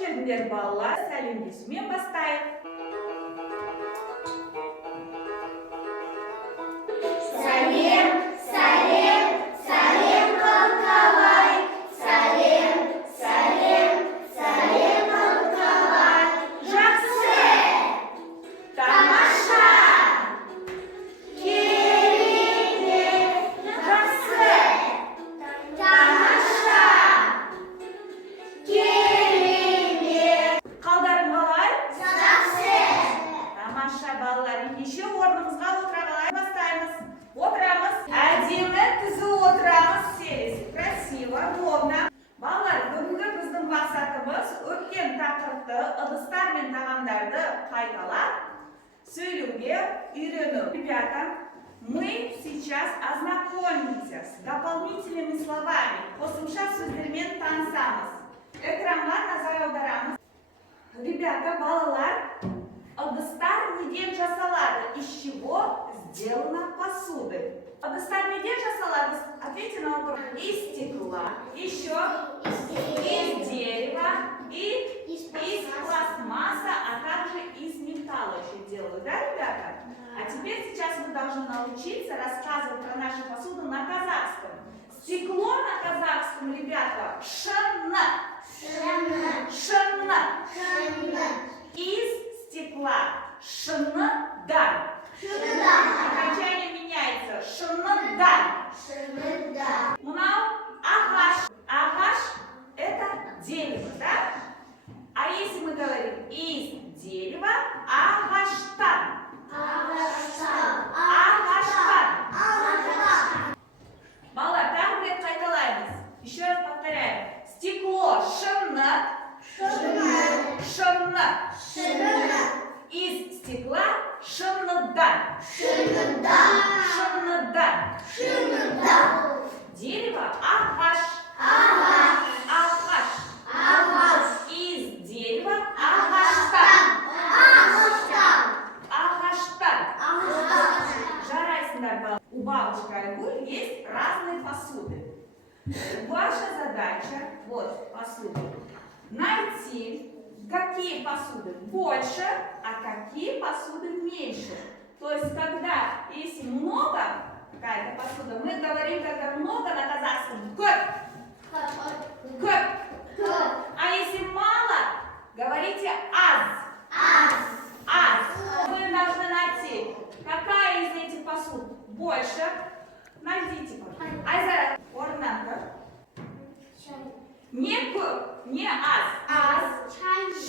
келдіңдер балалар. Сәлемдесумен бастайық. Сәлем, сәлем, сәлем қалқалай. Сәлем, сәлем, сәлем қалқалай. Жақсы, тамаша, керемет, жақсы, Тамаша, керемет. қалдарың қалай? Жақсы. Тамаша балалар, ендеше орнымызға отыра қалай бастаймыз. Отырамыз, әдемі түзу отырамыз, селесі, красиво, ровно. Балалар, бүгінгі біздің мақсатымыз өткен тақырыпты, ыдыстар мен тағамдарды қайталап сөйлеуге үйрену. Ребята, мы сейчас ознакомимся с дополнительными словами, қосымша сөздермен танысамыз. Экранға назар аударамыз. Ребята, балалар, ыдыстар неден жасалады? Из чего сделана посуда? Ыдыстар неден жасалады? Ответьте на вопрос. Из стекла, еще из дерева и из пластмасса, а также из металла еще делают, да, ребята? А теперь сейчас мы должны научиться рассказывать про нашу посуду на казахском. Стекло на казахском, ребята, шынна. Шынна. Из стекла. Шыныдан. Окончание меняется. Шыныдан. Мынау ағаш. Ағаш – это дерево, да? А если мы говорим из дерева, ағаштан. Ағаштан. Балалар, тағы бір рет қайталаймыз. Еще раз повторяем. Стекло шыны. Шыны. Из стекла шыныдан. Шыныдан. Дерево ағаш. Ағаш. Из дерева ағаштан. Ағаштан. Жарайсыңдар, балалар. У бабушки Айгуль есть разные посуды. Ваша задача, вот посуды, найти, какие посуды больше, а какие посуды меньше. То есть, когда, если много, какая-то посуда, мы говорим, когда много на казахском, көп. А если мало, говорите аз. Вы должны найти, какая из этих посуд больше. Найдите, пожалуйста. Айзара, орнанка. Не көп, не аз.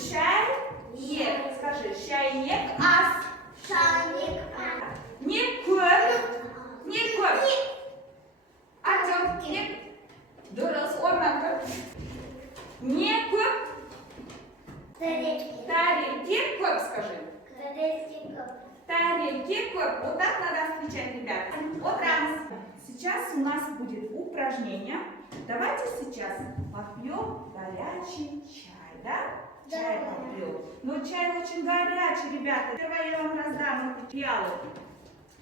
Шайнек. Скажи, шайнек аз. Не көп. Артем, не. Дұрыс, орнанка. Не көп. Тарелки көп, скажи. Тарелки көп. Вот так надо отвечать, ребята. Отырамыз. Сейчас у нас будет упражнение. Давайте сейчас попьем горячий чай, да? Чай попьем. Но чай очень горячий, ребята. Первое я вам раздам эти пиалы.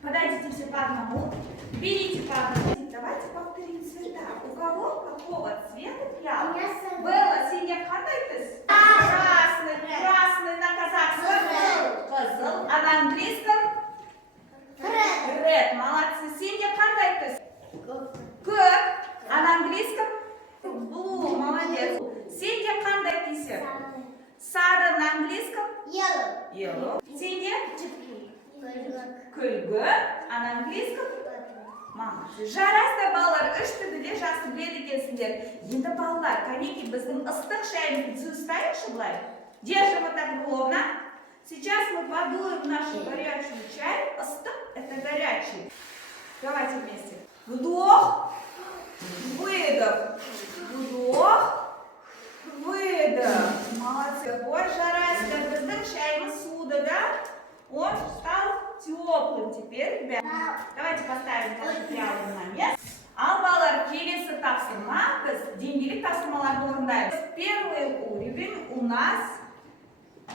Подойдите все по одному. Берите по одному. Давайте повторим цвета. У кого какого цвета пиалы? Белла, синяя, хватайтесь. Красный на казахском. Кызыл. А на английском? Red. Молодцы. Синяя, хватайтесь. Көк. А на английском? Blue. Молодец. Синяя, хватайтесь. Сары на английском? Yellow. Синяя? Күлгі. А на английском? Молодцы. Жарайсыздар, балалар, үш тілді де жақсы біледі екенсіңдер. Енді балалар, кәнекей біздің ыстық шайымызды түзу ұстайықшы былай. Держим вот так ровно. Сейчас мы подуем нашу горячую чай. Ыстық – это горячий. Давайте вместе. Вдох, выдох. Вдох, выдох. Молодцы. Ой, жарайсыздар, біздің шайымыз суды, да? Он стал теплым теперь, ребят. Давайте поставим наши пиалы на место. Балалар, келесі тапсырма, біз деңгейлік тапсырмаларды орындаймыз. Первый уровень у нас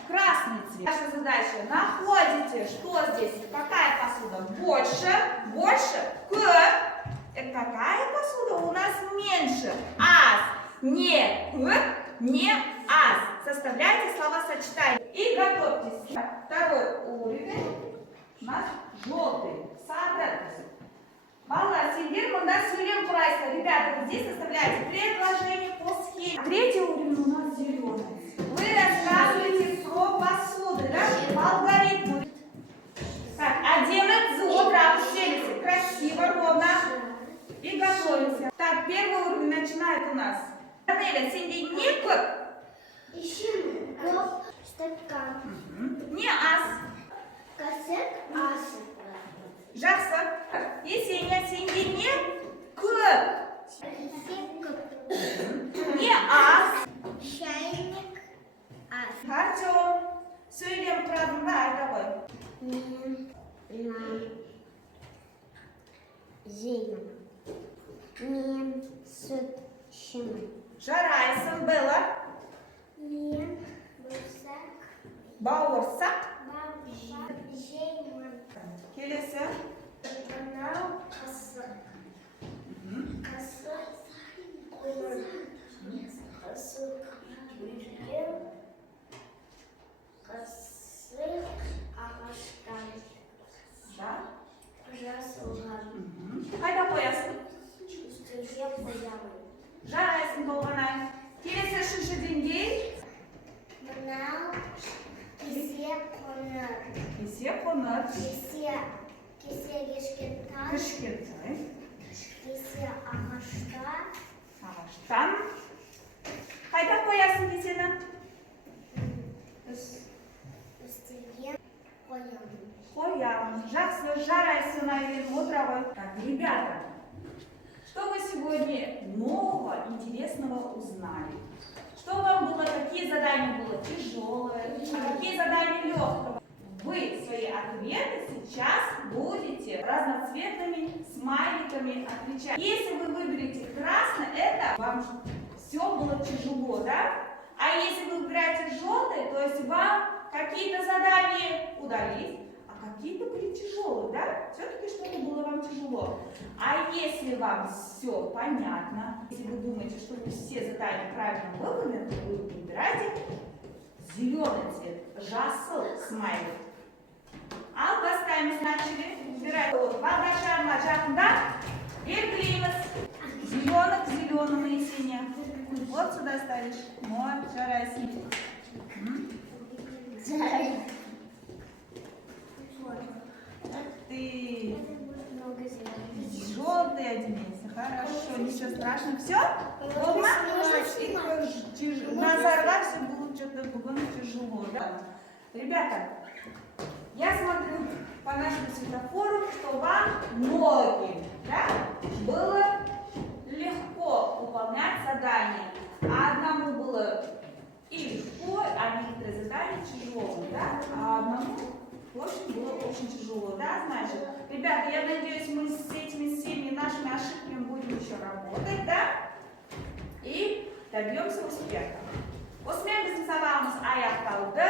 красный цвет. Наша задача: находите, что здесь, какая посуда больше, көк. Какая посуда у нас меньше? Аз. Не көк, не аз. Составляем И готовьтесь. Второй уровень у нас желтый. Соответственно. Баллар сендер, мында сөйлем құрайсыздар. Ребята, вы здесь составляете предложение по схеме. Третий уровень у нас зеленый. Вы рассказываете про посуды, да? По алгоритму. Так, оденок, зло, селись. Красиво, ровно. И готовимся. Так, первый уровень начинает у нас. Данеля, сенде не көп. Ищем стакан. Не ас. Касек асы. Жақсы. Есеня, сенде не көп. Не ас. Чайник ас. Артем, сөйлем құрадың ба, айта ғой. Мен нам жеймін. Мен сүт ішемін. Жарайсың, Белла. Мен Бауырсақ. бауырсақ жеймін. Келесі. Мынау қасық. Қасық қойын. Қасық үйден. Қасық ағаштан. Да. Жасылған. Қайда қоясың? Үстіге қоямын. Жарайсың болғаннан. Келесі үшінші деңгей. Мынау кесе қоңыр. Кесе қоңыр. Кесе кішкентай. Кішкентай. Кесе Ағаштан. Қайда қоясың кесені? үстіге қоямын. Қоямын. Жақсы, жарайсың, Айлен, отыра ғой. Так, ребята, что вы сегодня нового, интересного узнали? Что вам было, какие задания было тяжелые, а какие задания легкие? Вы свои ответы сейчас будете разноцветными смайликами отвечать. Если вы выберете красный, это вам все было тяжело, да? А если вы выбираете желтый, то есть вам какие-то задания удались, а какие-то были тяжелые, да? Все-таки что-то было вам тяжело. А если вам все понятно, если вы думаете, что вы все задания правильно выполнены, то вы выбираете зеленый цвет, жасыл смайлик. Ал бастаймыз, начали. Выбирайте. Бағдаршамға жақында белгілейміз. Зеленый к зеленому, Есеня. Вот сюда ставишь. Вот, жарайсың. Ты желтый оденется. Хорошо, ничего страшного. Все? Назарга все будет что-то тяжело, да? Ребята, я смотрю по нашему светофору, что вам многим, да, было легко выполнять задания. А одному было и легко, а некоторые задания тяжелые, да? А одному очень было очень тяжело, да, значит. Ребята, я надеюсь, мы с этими всеми нашими ошибками будем еще работать, да? И добьемся успеха. Осымен біздің сабағымыз аяқталды.